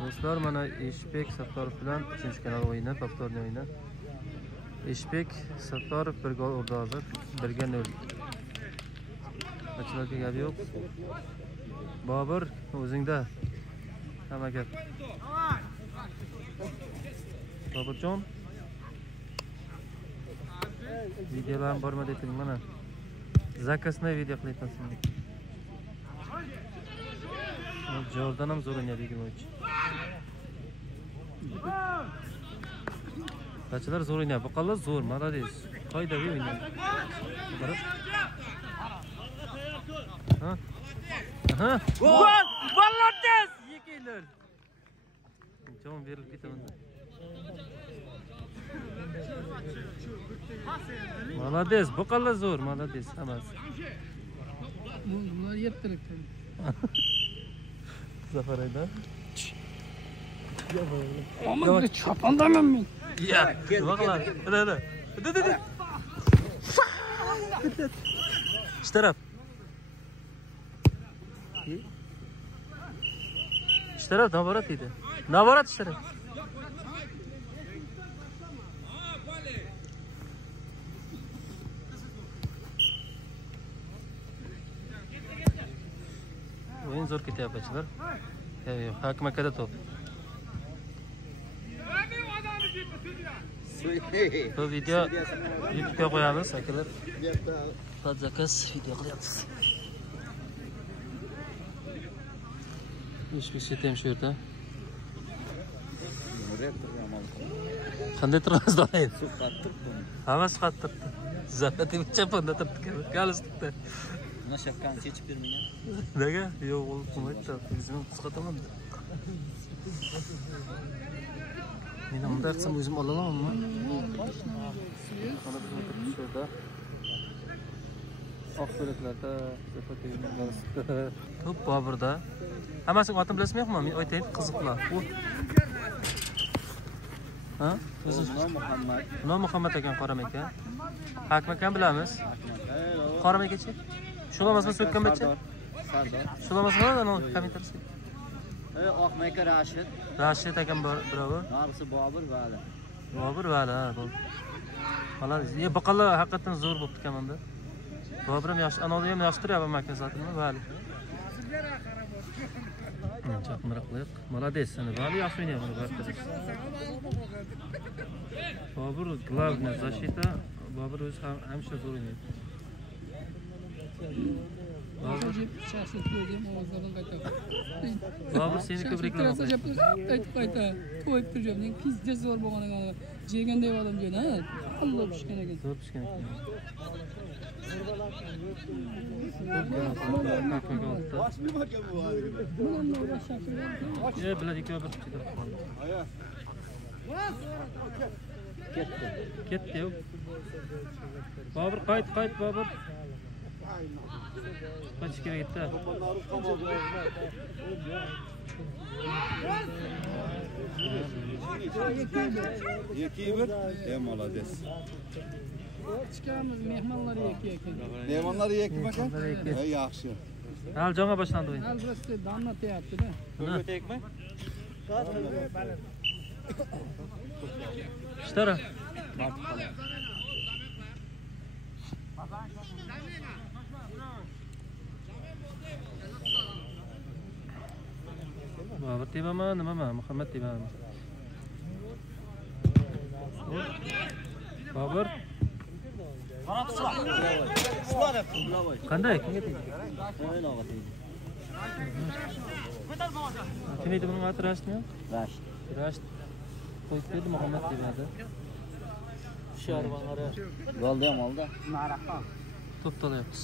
Do'stlar, mana Eshbek Sattorov bilan 3-kanal o'yini, повторный o'yini. Eshbek Sattorov bir gol urdi hozir, 1-0. Ochlarga gap yo'q. Bobur o'zingda. Hamma gap. Boburjon. Videolar borma dedim mana. Zakasni video qilyapsan. Jordan ham zo'r o'ynaydi o'yinchi. Bachchalar zo'r o'ynaydi. Boqalar zo'r, молодец. Qoidaviy o'ynaydi. Qarab. Ha? Aha! Gol! Молодец! 2-0. Jon berilib ketaman. Молодец, boqalar zo'r, молодец hammasi. Bunlar yettirikdi. Zafar ayda. Ama çapandaman men. Ya, boqalar. Hadi. İştaraf. İştaraf, naborat edi. Naborat iştaraf. O'yin zo'r ketyapti bachchalar. Yo'q, hakim akada top. Bu video YouTube'ga qo'yamiz, akalar. Pod zakaz video qilyapmiz. Ish ham shu yerda. Qanday turamiz doim? Hammasi qattiq. Zafatim chapanda turibdi, galstukda. Buna shapkani chechib bermagan. Nega? Yo'q, u qilmaydi. O'zim qisqataman. Men bunday qilsam o'zim olamanmi? Mana bizning turishda oq suratlarda top Boburda. Hammasini otini bilasizmi-yo'qmi? Men aytaylik, qiziqlar. Ha? Muhammad. Muhammad ekan, Qoram ekan. Hakim ekan bilamiz. Qoram ekanchi? Shunamasmi so'kkan bacha? Sardor. Shunamasmi ana kommentariyasi? Oq mayka Rashid. Rashid ekan birovi. Narisi Bobur vali. Bobur vali, ha, bu. Xolos, boqalar haqiqatan zo'r bo'lib ekan bunda. Bobur ham yaxshi, anoli ham yaxshi turyapti makazatini, vali. Chaqmiriq qilyapti. Молодец, ana vali yaxshi o'ynayapti barcha. Bobur главный защита, Bobur o'zi ham hamisha zo'r o'ynaydi. Bobur seni ko'priklamoqda. Qayta to'yib turibman. Pizza zo'r bo'lganiga jegan deb odam jo'na. Alloh pishgan ekan. Zo'r pishgan ekan. Ya bilan ikki bir ketib qoldi. Ketdi. Bobur qayt Bobur. Qaytish kerak edi. Молодец. Chiqamiz mehmonlar ekan. Mehmonlar ekan ekan? Yaxshi. Hal jonga boshlandi o'yin. Albatta damlatyapti-da. Bunga tegmi? İştara. Bobur tebami, nimami? Muhammad tebami. Bobur. Qanday? Kimga tegdi? O'yinog'a tegdi. Kim edi buning ati Rashidmi? Rashid. Rashid. Qo'yib berdi Muhammad tebadi. Sharbanlari. Golda ham oldi. Top to'layapmiz.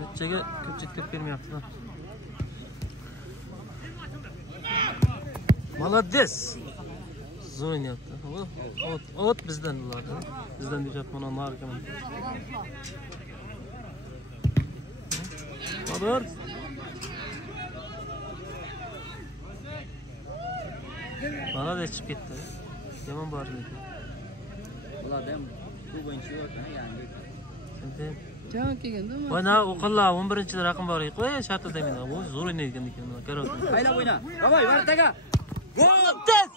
Nechaga ko'pchilik deb bermayapti. Молодец. Zo'r o'ynayapti. Ot bizdan ular. Bizdan deyapman, mana markaman. Bobur. Молодец chiqib ketdi. Yomon bordi. Ular ham bu bo'yicha yo'q, yangi. Endi Cevap kelganda Bana o'qilla 11-chi raqam bor edi. Qo'y shartda deyman. Bu zo'r o'ynaydigan ekan. Qarab. Hayla o'yna. Davay, vartaga. Молодец!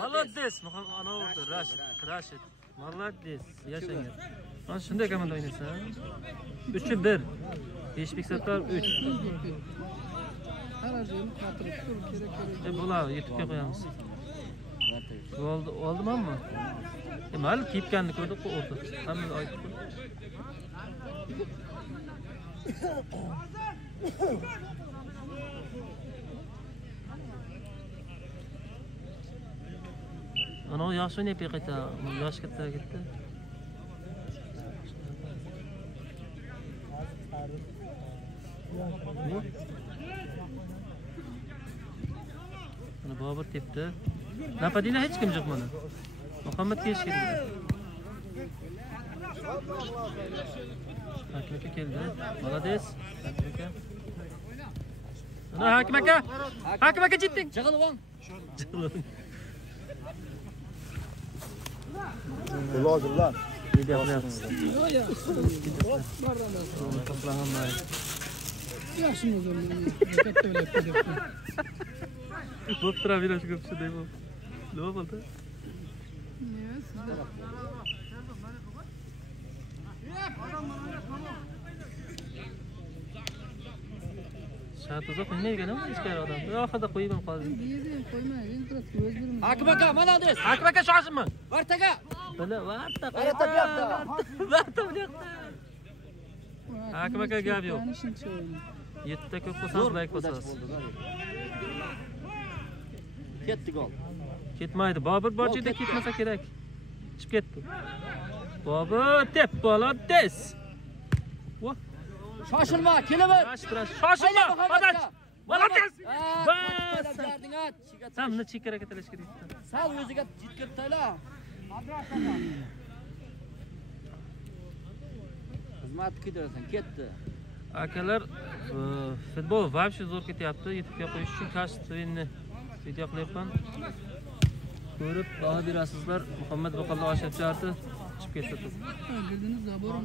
Молодец! Ana o'rda Rashid. Молодец. Yashang. Mana shunday komanda o'ynaysan. 3-1. Beshbekzatlar 3. Qarajini qatirib tur kerak. Bo'ladi, YouTube'ga qo'yamiz. Oldimanmi? Mayli, tepganni ko'rdik-ku o'rda. Hamma aytib qo'y. Ana yaxshi o'ynayap qayta. Yosh katta ketdi. Ana Bobur tepdi. Napadina hech kim yo'q mana. Muhammad kesh keldi. Hakim aka keldi. Молодец. Ana Hakim aka. Hakim aka jitding. Jig'il o'ng. Lozimlar. Videoyapmiz. Yaxshi o'zim. Katta o'ylab Bo'p turib videoga ko'p shunday bo'ldi. Nima bo'ldi? Shartda qo'ymaygan-a ichkari odam. Oxirida qo'yib ham qoldi. Hakim aka, молодец. Hakim aka shoshilma. Vartaga. Bana varta. Varta bu yoqda. Varta bu yoqda. Hakim aka gap yo'q. 7ta ko'p bo'lsangiz like bosasiz. Ketdi gol. Ketmaydi. Bobur bor joyda ketmasa kerak. Chiqib ketdi. Bobur tep молодец. Vo. Shoshilma, kelaver. Shoshilma. Молодец. Bas. Samni chekaraga talash kerak. Sal o'ziga jitkib tayla. Xizmat qildirasan, ketdi. Akalar, futbol вообще zo'r ketyapti. YouTube'ga qo'yish uchun kasbini video qilyapman. Ko'rib, baho berasizlar. Muhammad Boqallo oshibchardi. Chiqib ketdi. Bildiniz zaborim.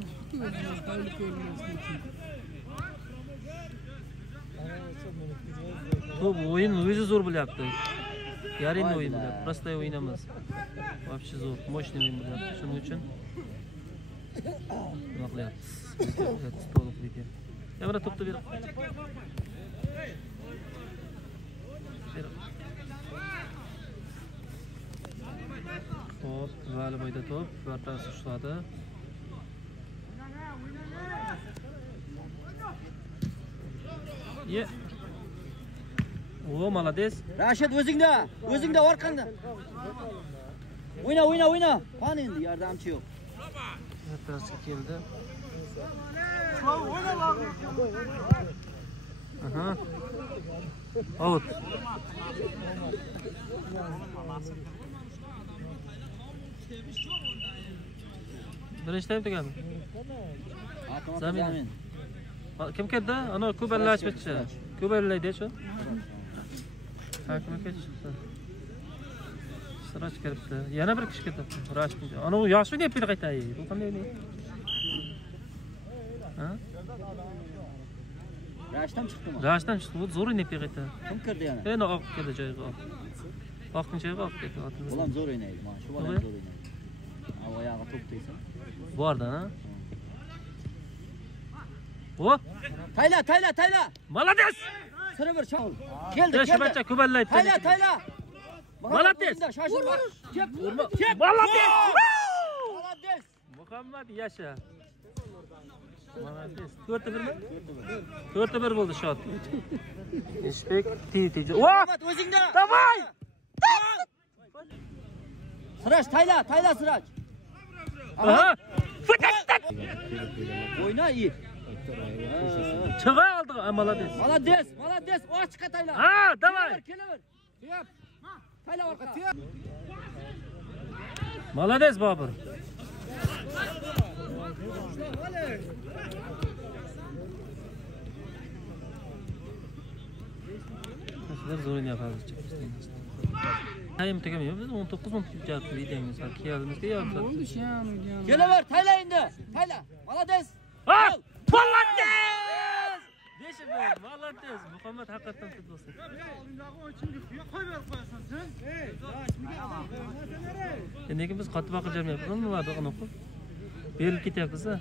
To'p o'yin o'zi zo'r bo'lyapti. Yarim o'yin bo'lyapti. Prostoy o'yin emas. Вообще zo'r, мощный o'yin bo'lyapti. Shuning uchun nima qilyapsiz? To'liq video. Yana to'pni berib. Hop, vali boyda to'p, vartasi ushladi. Ye. O, молодец. Rashid o'zingda orqanda. O'yna. Qani endi yordamchi yo'q. Vartasi keldi. Aha. Out. Birinchi taym tugadi. Zamin. Kim keldi? Ana Kuballar chiqdi. Kuballaydi shu. Hakim aka chiqdi. Siraj kiribdi. Yana bir kishi ketdi. Rashid. Ana u yaxshi o'ynayapti qaytay. Bu qanday o'ynaydi? Ha? Rashiddan chiqdimi? Rashiddan chiqdi. Bu zo'r o'ynayapti qaytay. Kim kirdi yana? Endi oq keldi joyiga. Oqning joyiga oq ketdi. Bolam zo'r o'ynaydi, mana shu bolam zo'r o'ynaydi. Oyog'i to'p deysan. Bordan, ha? O! Tayla. Молодец! Sira bir shol. Keldi. Shubacha Kuballaydi. Tayla. Молодец! Shoshilma. Kep. Молодец! Muhammad yasha. Молодец. 4-1mi? 4-1 bo'ldi shot. Ishbek tiydi. Muhammad o'zingda. Davay! Siraj, Tayla Siraj. Aha! O'yna iyi. Chiqa oldi, молодец. Молодец. Ochiqqa Tayla. Ha, davay. Kelaver. Yap. Tayla orqa. Молодец, Bobur. Sizlar zo'r o'ynayapsiz. Taym tugamay, biz 19 minut kutayapmiz videomiz. Keldimizga yo'q. Bo'ldi, shu ham. Kelaver, Tayla endi. Tayla. Молодец. Ha! Yaxshi ber, молодец. Muhammad haqiqatan futbolchi. Lekin biz qattiq baqirjamyapmiz, nima bo'ldi o'qib? Berilib ketyapmiz-a?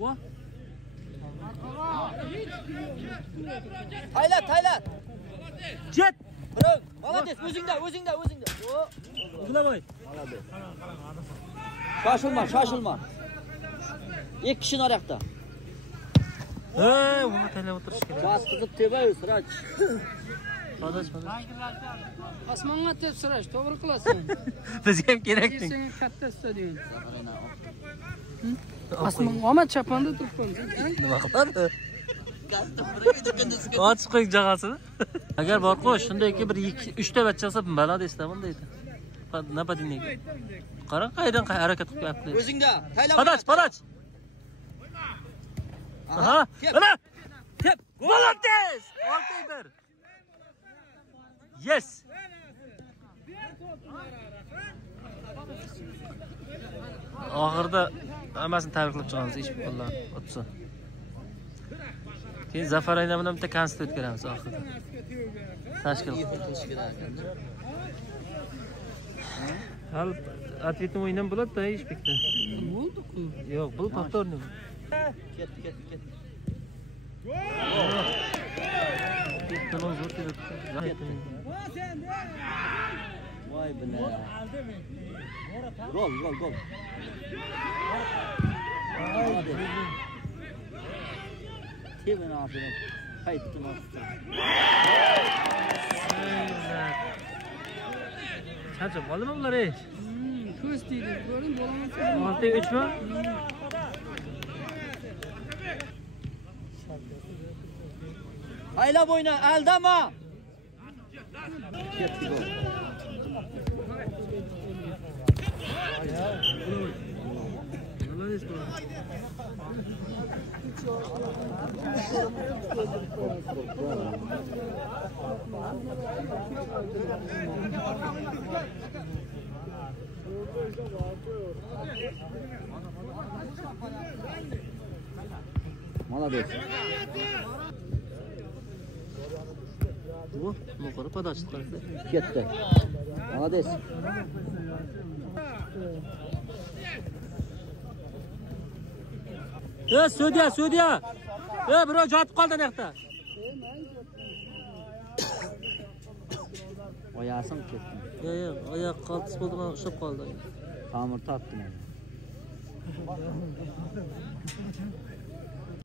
Voh. Taylat. Jet. Bravo. Молодец. O'zingda. Uxlamay. Shoshilma. 2 kishi naryoqda. Hey, buni tanlab o'tirish kerak. Bosqizib tebayu Siraj. Podash. Osmonga tep sirash, to'g'ri qilasan. Bizga ham kerakdi. Sen katta stadion. Osmon omad chapanda turibsan. Nima qiladi? Ochib qo'ying jag'asini. Agar borqo shundayki bir 3 ta bachcha bo'lsa, balad estaman deydi. Napadinga. Qarang qaydan harakat qilib yapti. O'zingda. Podash. Aha. Mana. Tep. Молодец! 6-1. Yes. Oxirida hammasini tabriklab chiqamiz, ish bo'lgan o'tsin. Keyin Zafar ayna bilan bitta konsert o'tkazamiz oxirida. Tashkil qilish kerak ekan. Hal ответni o'yindan bo'ladi-da, ish bitdi. Bo'ldi-ku. Yo'q, bu повторный. Ketdi. Ketdi, zo'r ketdi. Voy bile. Gol. Hadi. Kimin aferin. Kayıttım aslında. Çarçab qoldimi bular ey? Ko'z deydi. Ko'ring, bo'lamasa. 6-3 mi? Haylab oyna, aldama. Ketdi gol. Молодец, bro. Молодец. Bu, yuqori podash qildi. Ketdi. Молодец. Sudya. Birov jotib qoldi naqta. Oyasım ketdi. Yo'q, oyoq qaltis bo'ldi, men ushab qoldi. Tamir tatdim.